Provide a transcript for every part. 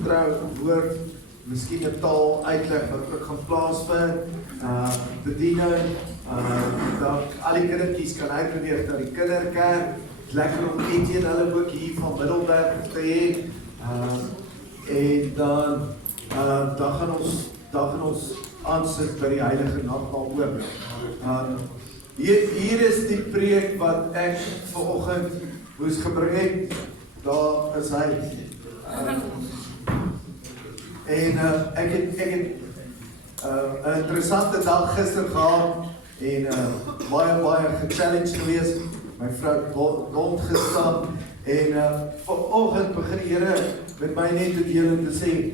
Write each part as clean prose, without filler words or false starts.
vertrou woord, miskien 'n taal uitleg wat ook gaan plaasvind, bediening, dat al die kindertjies kan uitbeweeg na die kinderkerk. Lekker om Etienne hulle ook hier van Middelburg te hê. En dan gaan ons aansit by die heilige nagmaal ook. Hier is die preek wat ek vanoggend moes gebring het. Daar is hy. En ek het 'n interessante dag gister gehad en baie gechallenged geweest. My vrou bond gestaan en vanoggend begin die Here met my net te deel en te sê,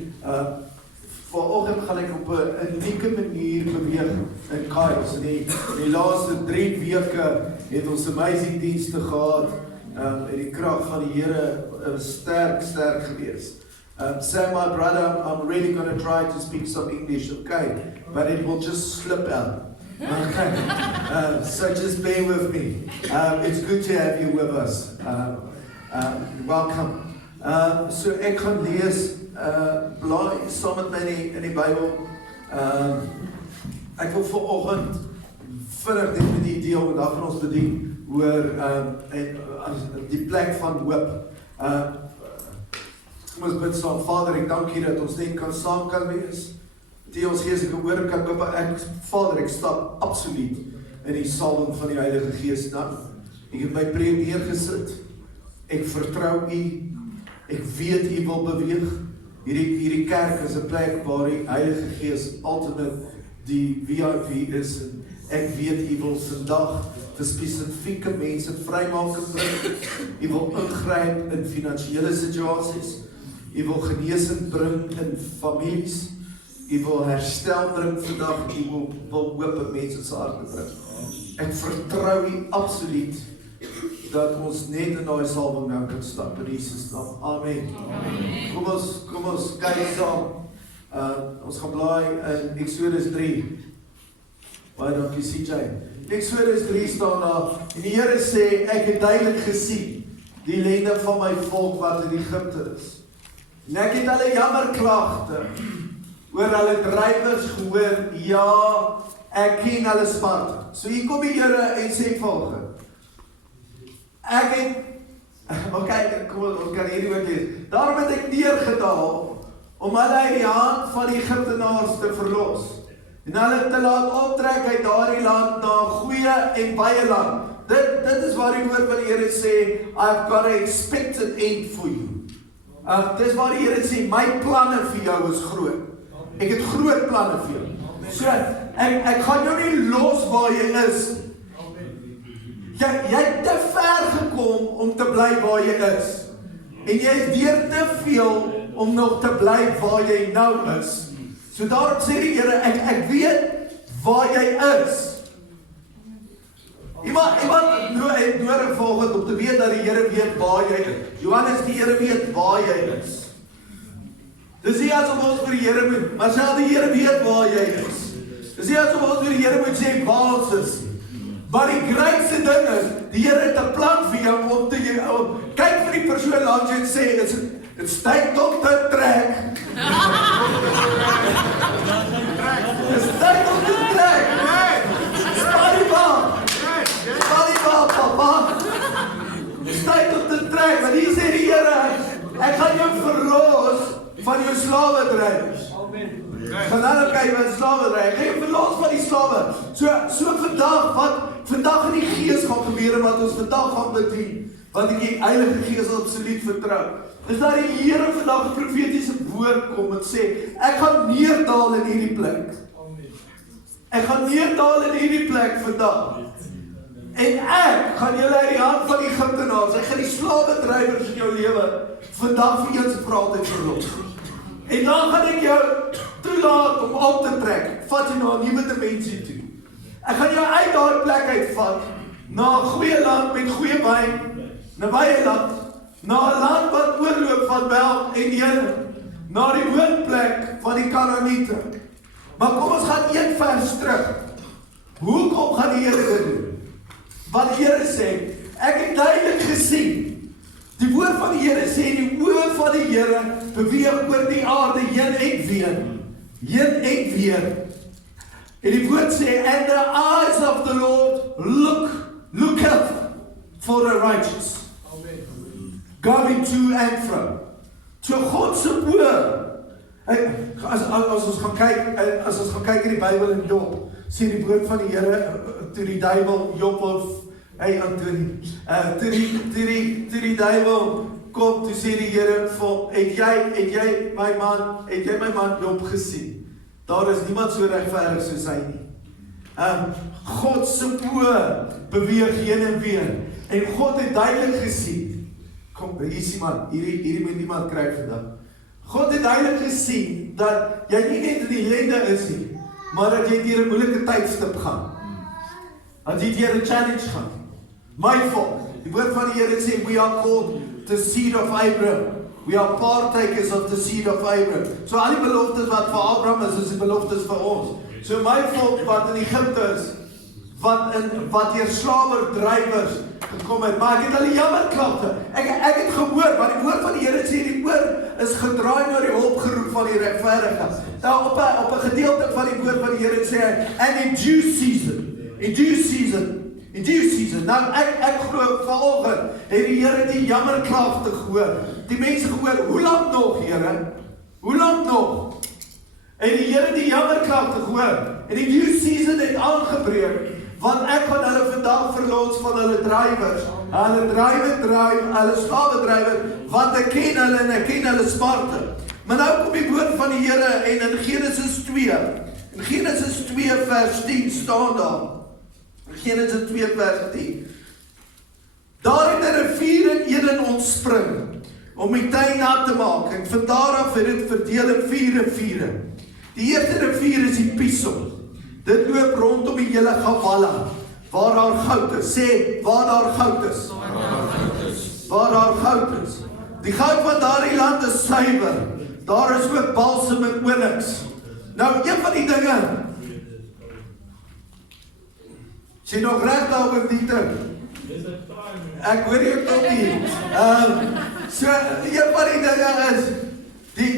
vanoggend gaan ek op 'n unieke manier beweeg in Kairos. In die laaste 3 weke het ons amazing dienste gehad en die krag van die Here is sterk geweest. Sam, my brother, I'm really going to try to speak some English, okay? But it will just slip out. Okay, so just bear with me. It's good to have you with us. Welcome. So ek gaan lees, blaai saam met my in die Bybel. Ek wil vanoggend vinnig net met die deel, dan gaan ons bedien oor die plek van hoop. Kom ons bid saam. Vader, ek dank U dat ons net saam kan wees. Die ons geestelike oor kan oop. Vader, ek stap absoluut in die salwing van die Heilige Gees dan. Ek het my preek neergesit. Ek vertrou U. Ek weet U wil beweeg. Hierdie kerk is 'n plek waar die Heilige Gees ultimate die VIP is. En ek weet U wil vandag vir spesifieke mense vrymaak en bring. U wil ingryp in finansiële situasies. U wil genesing bring in families. U wil herstel bring vandag. U wil hoop in mense se harte bring. Ek vertrou U absoluut dat ons net in daai salwing nou kan stap in Jesus naam. Amen. Kom ons kyk saam. Ons gaan blaai in Exodus 3. Baie dankie CJ. Exodus 3 staan daar. En die Here sê, ek het duidelik gesien die ellende van my volk wat in Egipte is. En ek het hulle jammerklagte oor hulle drywers gehoor. Ja, ek ken hulle smart. So hier kom die Here en sê volgende. Ek het, kom ons kan hierdie ook lees. Daarom het ek neergedaal om hulle uit die hand van die Egiptenaars te verlos. En hulle te laat optrek uit daardie land na 'n goeie en baie land. Dit is waar die woord van die Here sê, I've got an expected end for you. Dis waar die Here sê, my planne vir jou is groot. Ek het groot planne vir jou. So, ek gaan jou nie los waar jy is. Jy het te ver gekom om te bly waar jy is. En jy is deur te veel om nog te bly waar jy nou is. So daarom sê die Here, ek weet waar jy is. Iemand het nodig volgens om te weet dat die Here weet waar jy is. Johannes, die Here weet waar jy is. Dis nie asof ons vir die Here moet, maar self die Here weet waar jy is. Dis nie asof ons vir die Here moet sê waar ons is. Maar die grootste ding is, die Here het 'n plan vir jou om te kyk vir die persoon langs jou en sê, it's tyd om te trek. It's tyd om te trek. Spaliebaar, papa. It's tyd om te trek, want hier sê die Here, ek gaan jou verlos van jou slawedrywers. Gaan nou kyk wat slawedrywer. Ek gaan jou verlos van die slawe. So vandag in die Gees gaan gebeur wat ons vandag gaan bedien. Want ek die Heilige Gees absoluut vertrou. Dis dat die Here vandag 'n profetiese woord kom en sê, ek gaan neerdal in hierdie plek. Ek gaan neerdal in hierdie plek vandag. En ek gaan julle uit die hand van die Egiptenaars, ek gaan die slawedrywers in jou lewe vandag vir eens en vir altyd verlos. En dan gaan ek jou toelaat om op te trek. Vat jy na 'n nuwe dimensie toe. Ek gaan jou uit daardie plek uitvat na 'n goeie land met goeie wyn, 'n baie land, na 'n land wat oorloop van melk en honing, na die woonplek van die Kanaaniete. Maar kom ons gaan een vers terug. Hoekom gaan die Here dit doen? Wat die Here sê, ek het duidelik gesien Die woord van die Here sê, die oë van die Here beweeg oor die aarde heen en weer. Heen en weer. En die woord sê, and the eyes of the Lord look up for the righteous. Going to and fro. So God se oë. As ons gaan kyk in die Bybel in Job, sê die woord van die Here, toe die duiwel Job of hey Antonie, toe die duiwel kom, toe sê die Here vir, het jy my man Job gesien? Daar is niemand so regverdig soos hy nie. God se oë beweeg heen en weer, en God het duidelik gesien, kom, hier is iemand, hierdie moet niemand kry vandag. God het duidelik gesien, dat jy nie net in die ellende is nie, maar dat jy deur 'n moeilike tydstip gaan. Dat jy deur 'n challenge gaan. My volk, die woord van die Here sê, we are called the seed of Abraham. We are partakers of the seed of Abraham. So al die beloftes wat vir Abraham is die beloftes vir ons. So my volk wat in Egypte is, wat deur slawerdrywers gekom het, maar ek het al die jammerklagte. Ek het gehoor, want die woord van die Here sê, die oor is gedraai na die hulpgeroep van die regverdige. Nou op 'n gedeelte van die woord van die Here sê hy, and in due season. Nou ek glo vanoggend het die Here die jammerklagte gehoor. Die mense gehoor, hoe lank nog, Here? Hoe lank nog? En die Here die jammerklagte gehoor. En die due season het aangebreek, want ek gaan hulle vandag verlos van hulle drywers. Hulle hulle slawedrywer, want ek ken hulle en ek ken hulle smarte. Maar nou kom die woord van die Here en in Genesis 2. In Genesis 2 vers 10 staan daar. Genesis 2 vers 10. Daar het 'n rivier in Eden ontspring om die tuin nat te maak, en van daar af het dit verdeel in 4 riviere. Die eerste rivier is die Pison. Dit loop rondom die hele Gawalla, waar daar goud is. Sê, waar daar goud is. Waar daar goud is. Die goud van daardie land is suiwer. Daar is ook balsam en onyx. Nou, een van die dinge, sê nog reg daar oor Dieter. Ek hoor jou tot hier. So, een van die dinge is,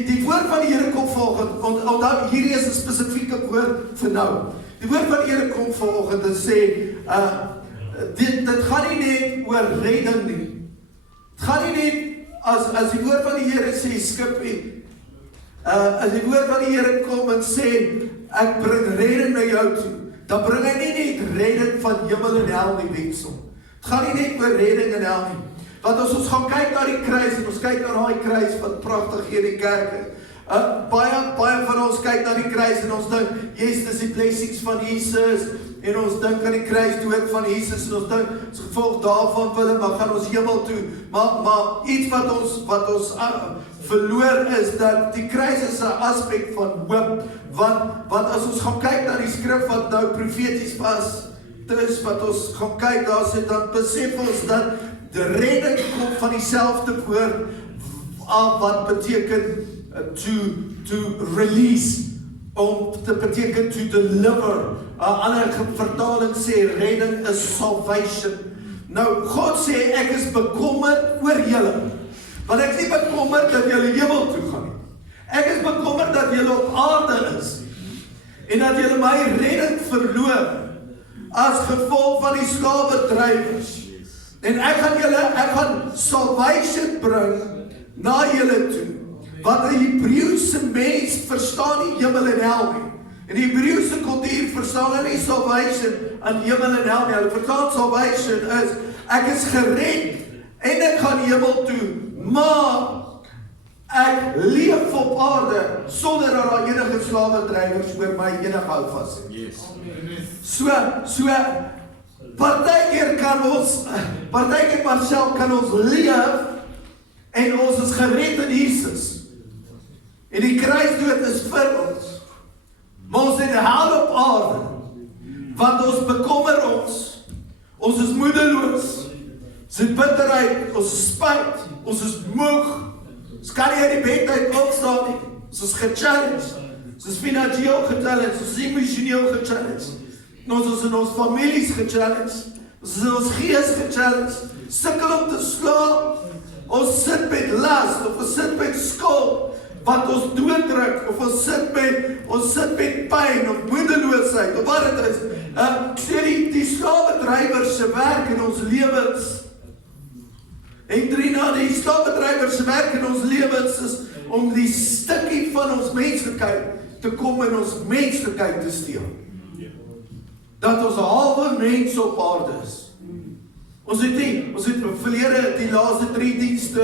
die woord van die Here kom volgend, onthou, hierdie is 'n spesifieke woord vir nou. Die woord van die Here kom volgend en sê, dit gaan nie net oor redding nie. Het gaan nie net, as die woord van die Here sê, skip nie. As die woord van die Here kom en sê, ek bring redding na jou toe, dan bring hy nie net redding van hemel en hel nie, weksel. Het gaan nie net oor redding en hel nie. Want as ons gaan kyk na die kruis, en ons kyk na die kruis wat pragtig hier in die kerk is, baie van ons kyk na die kruis en ons dink, yes, dis die blessings van Jesus, en ons dink aan die kruisdood van Jesus, en ons dink, as gevolg daarvan maar gaan ons hemel toe, maar iets wat ons verloor is, dat die kruis is 'n aspek van hoop, want as ons gaan kyk na die skrif wat nou profeties was, dis wat ons gaan kyk, daar sê, dan besef ons dat die redding kom van dieselfde woord, wat beteken to release, om te beteken to deliver. Ander vertaling sê, redding is salvation. Nou, God sê, ek is bekommerd oor julle, want ek is nie bekommerd dat julle hemel toe gaan nie. Ek is bekommerd dat julle op aarde is, en dat julle my redding verloor, as gevolg van die slawedrywers. En ek gaan salvation bring na julle toe. Want 'n Hebreëse mens verstaan nie hemel en hel nie. In die Hebreëse kultuur verstaan hulle nie salvation aan hemel en hel nie. Hulle verstaan salvation is, ek is gered en ek gaan hemel toe, maar ek leef op aarde sonder dat daar enige slawedrywers oor my enige houvas het. Yes. So partykeer Marcel kan ons leef en ons is gered in Jesus. En die kruisdood is vir ons. Maar ons het hel op aarde, want ons bekommer ons. Ons is moedeloos. Ons het bitterheid, ons is spyt, ons is moeg. Ons kan nie uit die bed uit opstaan nie. Ons is gechallenged. Ons is finansieel gechallenged, ons is emosioneel gechallenged. Ons is in ons families gechallenged. Ons is in ons gees gechallenged. Sukkel om te slaap. Ons sit met las, of ons sit met skuld, wat ons dooddruk, of ons sit met pyn, of moedeloosheid, of wat het is. Die slawedrywers se werk in ons lewens, en die slawedrywers se werk in ons lewens is, om die stukkie van ons menslikheid, te kom in ons menslikheid te steel. Dat ons 'n halwe mens op aarde is. Ons het verlede, die laaste 3 dienste,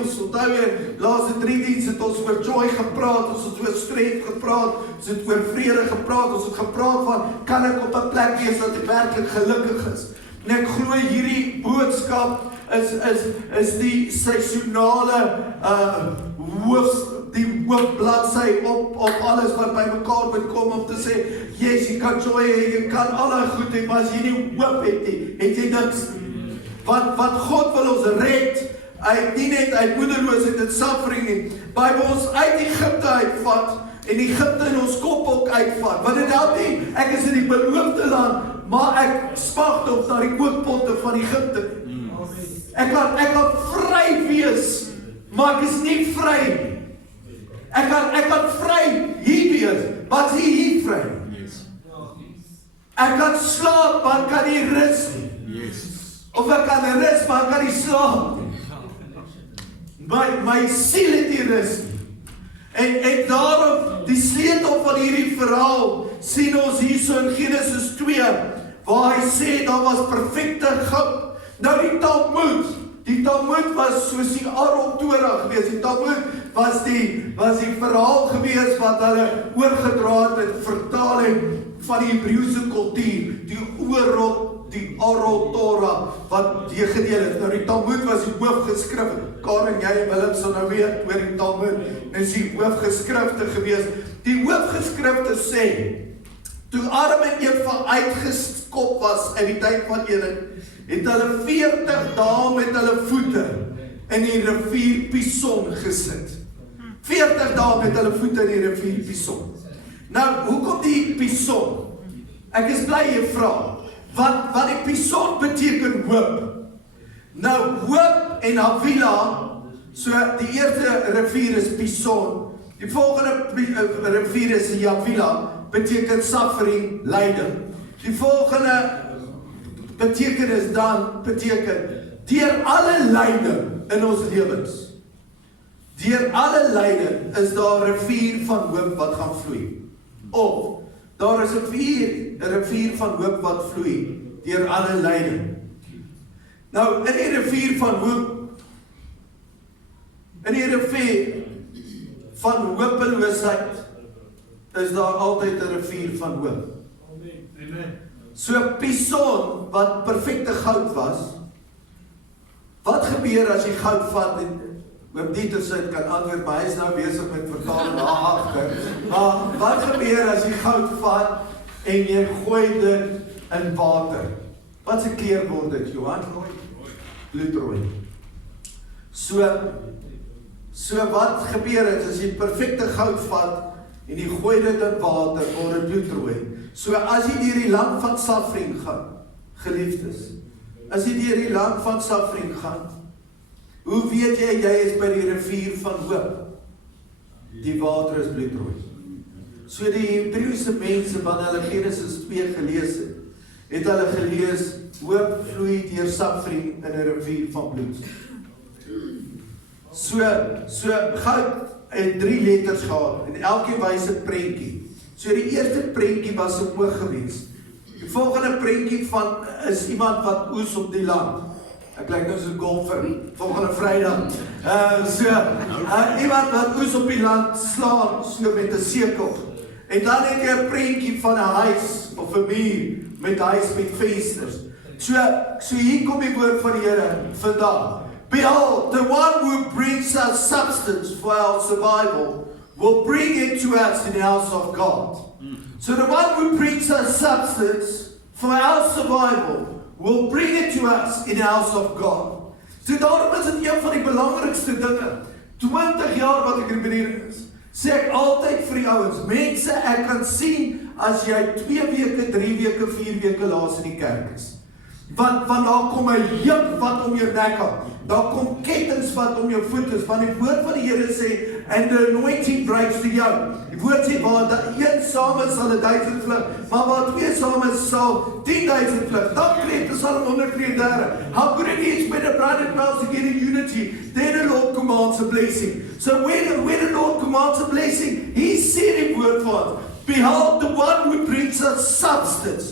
ons onthou jy, laaste 3 dienste het ons oor joy gepraat, ons het oor strength gepraat, ons het oor vrede gepraat, ons het gepraat van, kan ek op 'n plek wees dat ek werklik gelukkig is? En ek glo hierdie boodskap is die seisonale hoofbladsy op alles wat by mekaar moet kom om te sê, yes, jy kan joy hê, jy kan alle goed hê, maar as jy nie hoop het nie, het jy niks. Wat God wil ons red, nie net uit moedeloosheid en suffering nie, by ons uit Egypte uitvat, en Egypte in ons kop ook uitvat, want dit help nie, ek is in die beloofde land, maar ek smag op na die kookpotte van Egypte. Ek kan vry wees, maar ek is nie vry nie. Ek kan vry hier wees, maar is hier vry. Ek kan slaap, maar ek kan nie rus nie. Of ek kan rus, maar ek kan nie slaap nie. My siel het nie rus nie. En daarom, die sleutel van hierdie verhaal, sien ons hierso in Genesis 2, waar hy sê, daar was perfekte goud. Nou die Talmud was soos die Aron Torah gewees, die Talmud was die verhaal gewees wat hulle oorgedra het en vertaal het van die Hebreëse kultuur, die Aron Torah wat die gedeel het. Nou die Talmud was die hoofgeskrif, Karen, jy en Willem sal nou weet oor die Talmud, is die hoofgeskrifte gewees. Die hoofgeskrifte sê, toe Adam en Eva uitgeskop was in die tyd van Eden, het hulle 40 dae met hulle voete in die rivier Pison gesit. 40 dae met hulle voete in die rivier Pison. Nou, hoekom die Pison? Ek is bly jy vra, wat die Pison beteken hoop. Nou, hoop en Havila, so die eerste rivier is Pison, die volgende rivier is Havila, beteken suffering, lyding. Die volgende betekenis dan beteken deur alle lyding in ons lewens. Deur alle lyding is daar 'n rivier van hoop wat gaan vloei. Of daar is 'n rivier van hoop wat vloei deur alle lyding. Nou in die rivier van hoop, in die rivier van hopeloosheid is daar altyd 'n rivier van hoop. Amen. So Pison, wat perfekte goud was, wat gebeur as jy goud vat, en oom Dieter sit kan antwoord, maar hy is nou besig met vertaling daar agter, maar wat gebeur as jy goud vat, en jy gooi dit in water? Wat se kleur word dit, Johan? Bloedrooi. So wat gebeur is, as jy perfekte goud vat, en jy gooi dit in water, word dit bloedrooi. So as jy deur die land van suffering gaan, geliefdes, as jy deur die land van suffering gaan, hoe weet jy is by die rivier van hoop? Die water is bloedrooi. So die Hebreëse mense, wanneer hulle Genesis 2 gelees het hulle gelees, hoop vloei deur suffering in 'n rivier van bloed. So goud het 3 letters gehad, en elkeen wys 'n prentjie. So die eerste prentjie was 'n oog gewees. Die volgende prentjie is iemand wat oes op die land. Ek lyk nou so 'n golfer, volgende Vrydag. Iemand wat oes op die land slaan, so met 'n sekel. En dan het jy 'n prentjie van 'n huis, of 'n muur, met huis met vensters. So hier kom die woord van die Here vandag. Behold, the one who brings us substance for our survival will bring it to us in the house of God. So the one who brings us substance for our survival will bring it to us in the house of God. So daarom is dit een van die belangrikste dinge. 20 jaar wat ek in bediening is, sê ek altyd vir die ouens, mense, ek kan sien as jy 2 weke, 3 weke, 4 weke laas in die kerk is. Want daar kom 'n juk wat om jou nek hang. Daar kom kettings wat om jou voet is, want die woord van die Here sê, and the anointing breaks the yoke. Die woord sê, waar een saam is, sal 1000 vlug, maar waar twee saam is, sal 10,000 vlug. Dan kreeg Psalm 133. How good it is when a brother dwells together in unity, then the Lord commands a blessing. So when the Lord commands a blessing, He said in word for us, behold, the one who brings us substance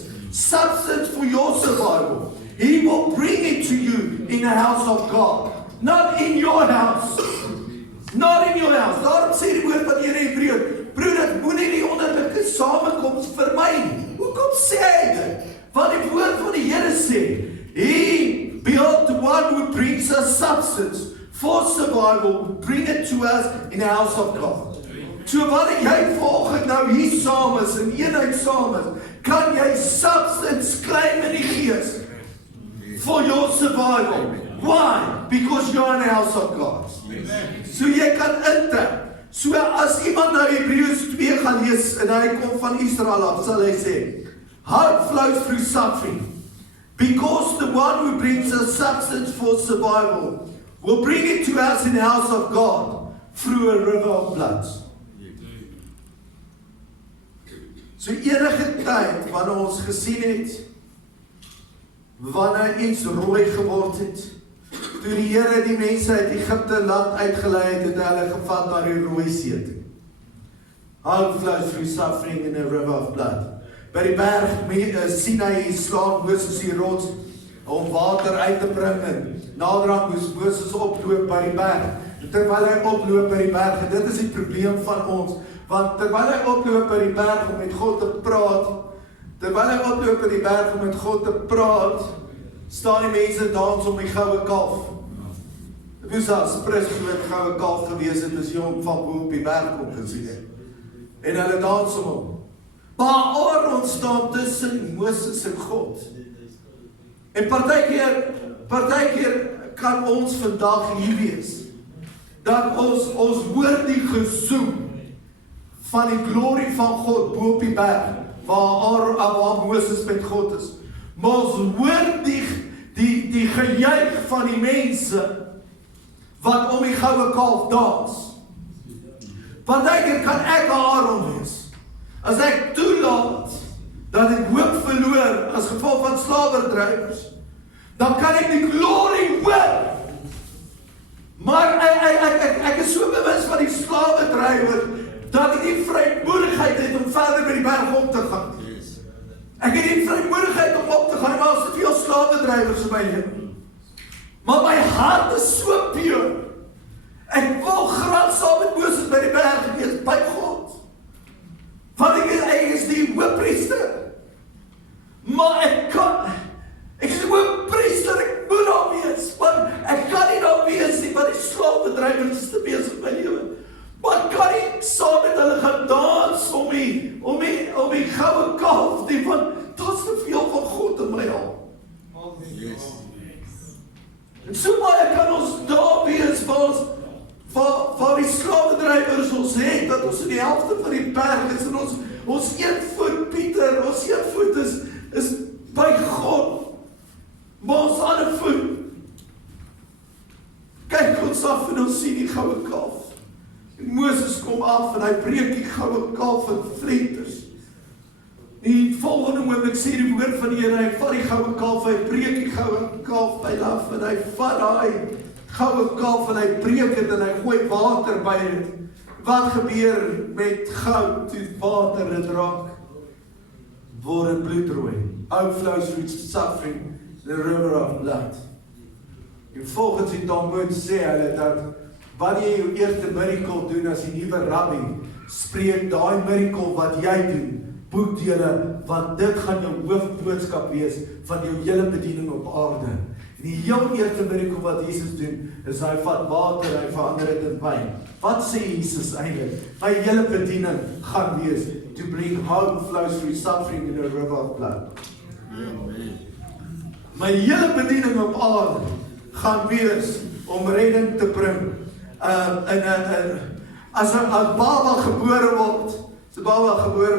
for your survival. He will bring it to you in the house of God, not in your house. Not in your house. Daarom sê die woord van die Here Hebreë, broeder, moenie die onderlinge samekoms vermy nie. Hoekom sê hy dit? Want die woord van die Here sê, He built the one who brings us substance for survival, bring it to us in the house of God. So wanneer jy volgens nou hier saam is, in eenheid saam is, kan jy substance claim in die gees for your survival. Why? Because you're in the house of God. So jy kan intrek. So as iemand nou Hebreërs 2 gaan lees en hy kom van Israel af, sal hy sê, hope flows through suffering, because the one who brings us substance for survival will bring it to us in the house of God through a river of blood. So enige tyd wanneer ons gesien het, wanneer iets rooi geword het, toe die Here die mense uit Egipte land uitgelei het, het hulle gevat na die Rooi See toe. Hope flows through suffering in a river of blood. By die berg Sinai slaan Moses die rots om water uit te bring, en naderhand moes Moses oploop by die berg. En terwyl hy oploop by die berg, en dit is die probleem van ons, want terwyl hy oploop by die berg om met God te praat, staan die mense dans om die goue kalf. Dit was as pres groot goue kalf gewees het, as jy hom van bo op die berg kom gesien het. En hulle dans om hom. Maar Aaron staan tussen Moses en God. En partykeer kan ons vandag hier wees, dat ons hoor die gesoem van die glorie van God bo op die berg, waar Moses met God is. Maar ons hoor die gejuig van die mense wat om die goue kalf dans. Partykeer kan ek Aaron wees. As ek toelaat dat ek hoop verloor as gevolg van slawerdrywers, dan kan ek die glorie hoor. Maar ek is so bewus van die slawerdrywer dat ek die vrymoedigheid het om verder met die berg op te gaan. Ek het die vrymoedigheid om op te gaan, maar as te veel slawerdrywers in my lewe. Maar my hart is so puur. Ek wil graag saam met Moses by die berg wees, by God. Want ek is die hoofpriester. Maar ek is die hoofpriester, ek moet daar wees, want ek kan nie daar wees nie, want die slawerdrywers is te besig in my lewe. Maar kan nie saam met hulle gaan dans om die goue kalf nie, want dit is te veel van God in my al. En so baie kan ons daar wees, waar die slawerdrywers ons het, dat ons in die helfte van die berg is, en ons een voet, Pieter, ons een voet is by God, maar ons ander voet, kyk ons af en ons sien die goue kalf. En Moses kom af en hy breek die goue kalf in flenters. Die volgende oomblik sê die woord van die Here, hy vat die goue kalf, hy breek die goue kalf by af, en hy vat daai goue kalf en hy breek het en hy gooi water by het. Wat gebeur met goud toe water het raak? Word het bloedrooi. Outflows through suffering, the river of blood. En volgens die Talmud sê hulle dat wanneer jy jou eerste miracle doen as die nuwe rabbi, spreek daai miracle wat jy doen, boekdele, want dit gaan jou hoofboodskap wees van jou hele bediening op aarde. En die heel eerste miracle wat Jesus doen, is hy vat water, hy verander dit in wyn. Wat sê Jesus eintlik? My hele bediening gaan wees, to bring hope flows through suffering in a river of blood. My hele bediening op aarde gaan wees om redding te bring. As 'n baba gebore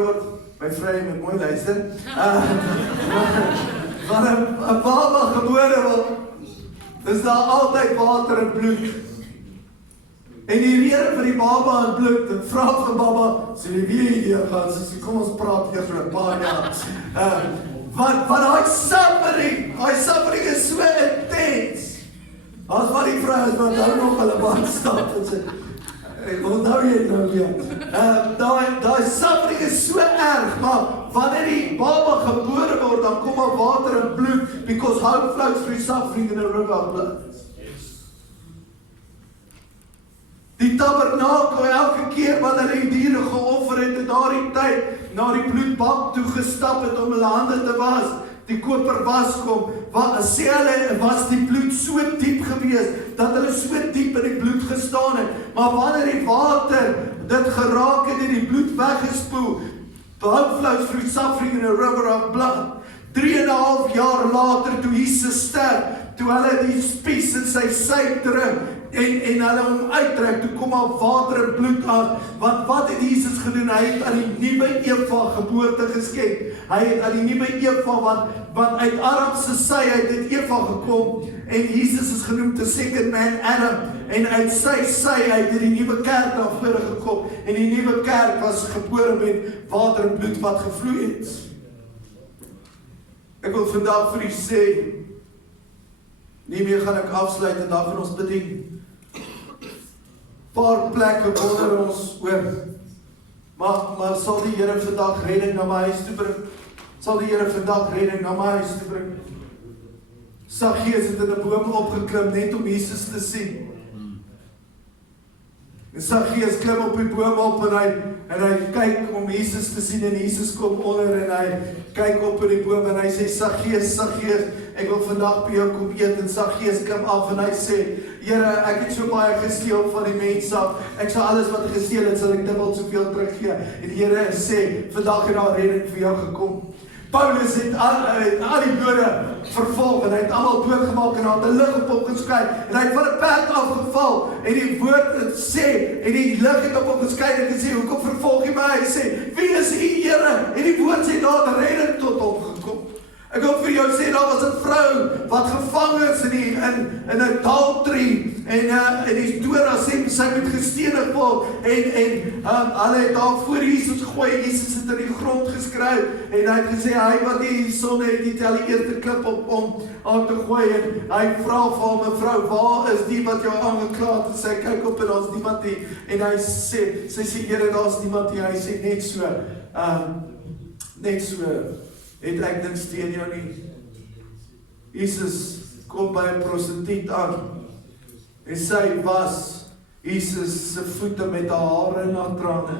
word, my vrou moet mooi luister. Wanneer 'n baba gebore word, Dis daar altyd water en bloed. En die rede vir die baba en bloed, en vra vir baba, sê die wie hier gaan, sê kom ons praat eers vir 'n paar jaar. Want daai suffering is so intens. As wat die vrou is, wat nou nog hulle band stap, en sê, wat nou jy nou weer? Daai suffering is so erg, maar wanneer die baba gebore word, dan kom daar water en bloed, because hope flows through suffering in a river of blood. Die tabernakel, elke keer wanneer die diere geoffer het, en daardie tyd, na die bloedbak toe gestap het, om hulle hande te was, die koper was kom, sê hulle, was die bloed so diep gewees, dat hulle so diep in die bloed gestaan het, maar wanneer die water, dit geraak het, en die bloed weggespoel, hope flows through suffering in a river of blood. 3,5 jaar later, toe Jesus sterf, toe hulle die spies in sy sy druk, en hulle hom uittrek, toe kom al water en bloed aan, want wat het Jesus gedoen? Hy het aan die nuwe Eva geboorte geskenk, hy het aan die nuwe Eva, want uit Adam se sy het Eva gekom, en Jesus is genoemd the second man Adam, en uit sy het die nuwe kerk na vore gekom, en die nuwe kerk was gebore met water en bloed wat gevloei het. Ek wil vandag vir u sê, nie meer gaan ek afsluit en dan gaan ons bedien. Paar plekke wonder ons oor, maar sal die Here vandag redding na my huis toe bring? Sal die Here vandag redding na my huis toe bring? Saggeus het in 'n boom opgeklim net om Jesus te sien. En Saggeus klim op die boom op en hy kyk om Jesus te sien, en Jesus kom onder en hy kyk op in die boom en hy sê, Saggeus, ek wil vandag by jou kom eet, en Saggeus klim af en hy sê, Here, ek het so baie gesteel van die mense af, ek sal alles wat gesteel het, sal ek dubbel soveel teruggee. En die Here sê, vandag het daar redding vir jou gekom. Paulus het al die Jode vervolg, en hy het almal doodgemaak, en hy het 'n lig op hom geskyn, en hy het van 'n perd afgeval, en die woord sê, en die lig het op hom geskyn, en gesê, hoekom vervolg jy my? Hy sê, wie is u, Here? En die woord sê, daar het redding tot hom gekom. Ek wil vir jou sê, daar was 'n vrou wat gevang is in 'n adultery, en die Torah sê, sy moet gestenig word, en hulle het daar voor Jesus gegooi, Jesus het in die grond geskryf, en hy het gesê, hy wat die sonde het, die tel die eerste klip op om aan te gooi, en hy vra vir hom, mevrou, waar is die wat jou aangekla het? En sy kyk op en daar's niemand nie, en hy sê, sy sê, Here, daar's niemand nie, hy sê, net so, het ek niks teen jou nie. Jesus kom by 'n prostituut aan, en sy was Jesus se voete met haar hare en haar trane.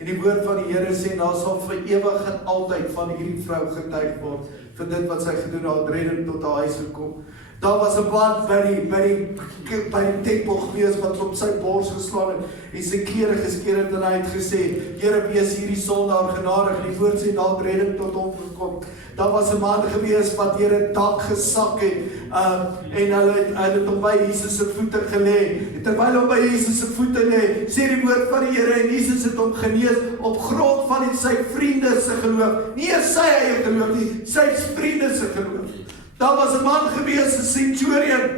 En die woord van die Here sê, daar sal vir ewig en altyd van hierdie vrou getuig word, vir dit wat sy gedoen het, redding tot haar huis gekom. Daar was 'n man by die tempel gewees wat op sy bors geslaan het en sy klere geskeur het, en hy het gesê, Here, wees hierdie sondaar genadig. Die woord sê, daar het redding tot hom gekom. Daar was 'n man gewees wat deur 'n dak gesak het, en hy het hom by Jesus se voete gelê. En terwyl hom by Jesus se voete lê, sê die woord van die Here, en Jesus het hom genees op grond van sy vriende se geloof. Nie sy eie geloof nie, sy vriende se geloof. Daar was 'n man gewees, 'n Centurion,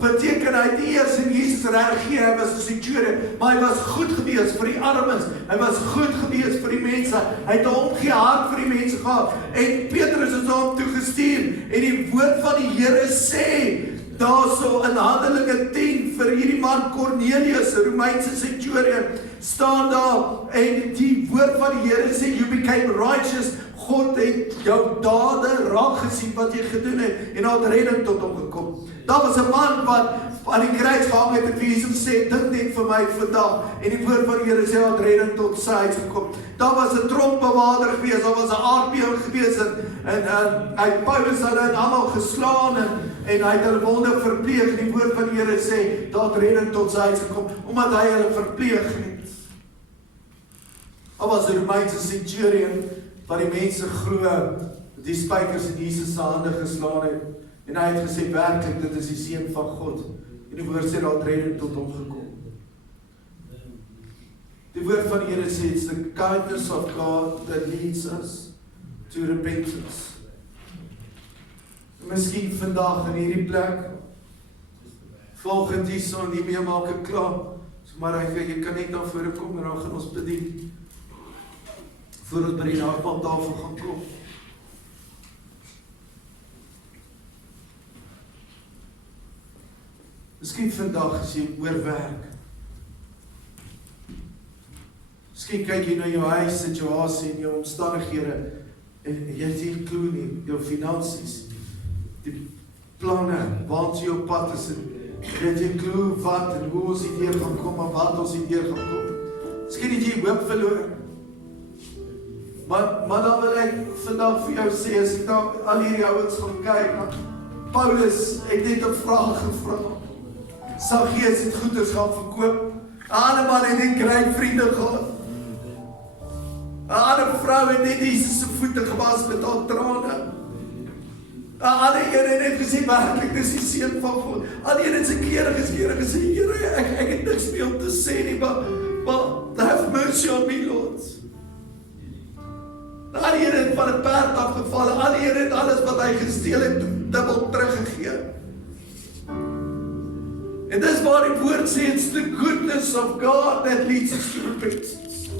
beteken hy het nie eers in Jesus reageer, hy was 'n Centurion, maar hy was goed gewees vir die armes, hy was goed gewees vir die mense, hy het 'n omgee hart vir die mense gehad, en Petrus is hom toe gestuur, en die woord van die Here sê, daarso in Handelinge 10, vir hierdie man Cornelius, 'n Romeinse Centurion, staan daar, en die woord van die Here sê, you became righteous. God het jou dade raak gesien wat jy gedoen het, en daar het redding tot hom gekom. Daar was 'n man wat aan die kruis gehang het, en Jesus sê, dink net vir my vandag, en die woord van die Here sê, daar het redding tot sy huis gekom. Daar was 'n tronkbewaarder gewees, daar was 'n aardbewing gewees, en hy het Paulus hulle almal geslaan, en hy het hulle wonde verpleeg, en die woord van die Here sê, daar het redding tot sy huis gekom, omdat hy hulle verpleeg het. Daar was 'n Romeinse Centurion, wat die mense glo, die spykers in Jesus se hande geslaan het, en hy het gesê, werklik, dit is die seun van God, en die woord sê, daar het redding tot hom gekom. Die woord van die Here sê, it's the kindness of God that leads us to repentance. Miskien vandag in hierdie plek, volgend die son, die meemaak het klaar. So maar jy kan net na vore kom en dan gaan ons bedien. Voor ons by die nagmaaltafel gaan kom. Miskien vandag as jy oorwerk. Miskien kyk jy na jou huis, situasie en jou omstandighede en jy het nie clue nie, jou finansies, die planne, waar jy op pad is en jy het nie clue wat en hoe ons hierdeur gaan kom en wat ons hierdeur gaan kom. Miskien het jy hoop verloor. Maar dan wil ek vandag vir jou sê, as ek dan al hierdie ouens gaan kyk, Paulus het net 'n vraag gevra. Saggeus het goeders gaan verkoop. 'n ander man het net great vriende gehad. 'n ander vrou het net Jesus se voete gewas met haar trane. 'n ander een het net gesê, werklik, dis die seun van God. Al een het sy klere geskeur en gesê, Here, ek het niks meer om te sê nie, maar have mercy on me, Lord. Al die een het van 'n perd afgeval, al die een het alles wat hy gesteel het, dubbel teruggegee. En dis waar die woord sê, it's the goodness of God that leads us to repentance.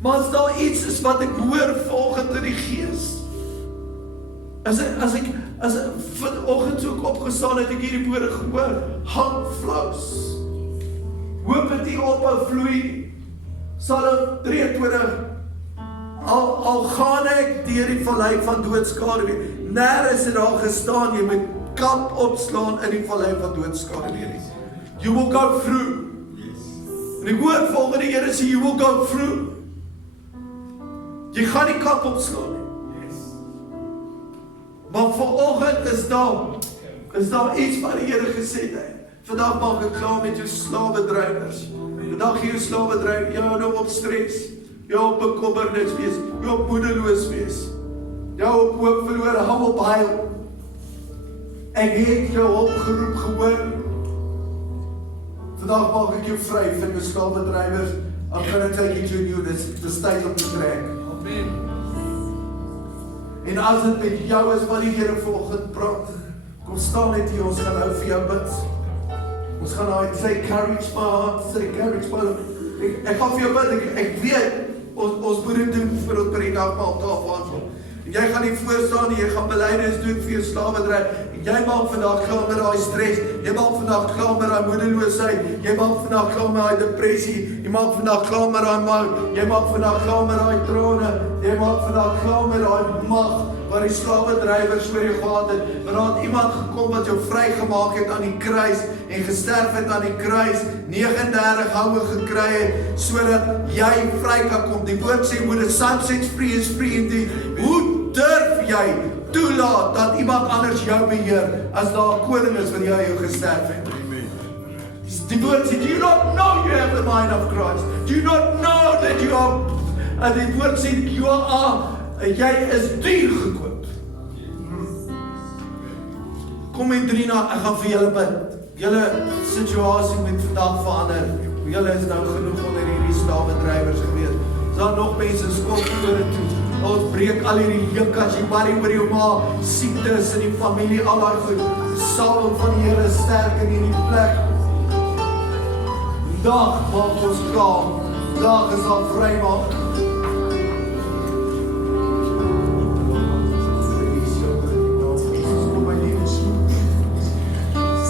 Maar as daar iets is wat ek hoor volgens in die gees, as ek vanoggend so ek opgestaan het, ek hierdie woorde gehoor, handflows, hoop het nie ophou vloei, Psalm 23, al gaan ek deur die vallei van doodskaduwee, nêrens het daar gestaan, jy moet kap opslaan in die vallei van doodskaduwee. You will go through. En die woord volgende die Here sê, you will go through. Jy gaan nie kap opslaan nie. Maar vanoggend is daar iets wat die Here gesê het. Vandag maak ek klaar met jou slawedrywers. Vandag gee jou slawedrywer, jou nou op stres, jou op bekommernis wees, jou op moedeloos wees, jou op hoop verloor, hou op heil. Ek het jou opgeroep gehoor. Vandag maak ek jou vry van jou slawedrywers. I'm going to take you to you, dis tyd om te trek. Amen. En as dit met jou is wat die Here vanoggend praat, kom staan net hier, ons gaan nou vir jou bid. Ons gaan nou say courage my heart, say courage my heart. Ek gaan vir jou bid, ek weet, ons moet dit doen vir ons by die nagmaaltafel aankom. En jy gaan nie voorstaan nie, jy gaan belydenis doen vir jou slawedrywer. Jy maak vandag klaar met daai stres, jy maak vandag klaar met daai moedeloosheid, jy maak vandag klaar met daai depressie, jy maak vandag klaar met daai moed, jy maak vandag klaar met daai trane, jy maak vandag klaar met daai mag wat die slawedrywers oor jou gehad het. Maar daar het iemand gekom wat jou vrygemaak het aan die kruis en gesterf het aan die kruis, 39 houe gekry het sodat jy vry kan kom. Die woord sê, who the Son sets free is free indeed. Hoe durf jy toelaat dat iemand anders jou beheer as daar 'n koning is wat jou gesterf het? Die woord sê, do you not know you have the mind of Christ? Do you not know that you are, en die woord sê, jy is duur gekoop. Kom en Drina, ek gaan vir julle bid. Julle situasie moet vandag verander. Julle is nou genoeg onder hierdie slawedrywers gewees. Daar nog mense skop voor dit toe. Ons breek al hierdie juk as jy worry oor jou ma, siektes in die familie, al daai goed. Salwing van die Here sterk in hierdie plek. Dag maak ons klaar. Dag is al vrymaak.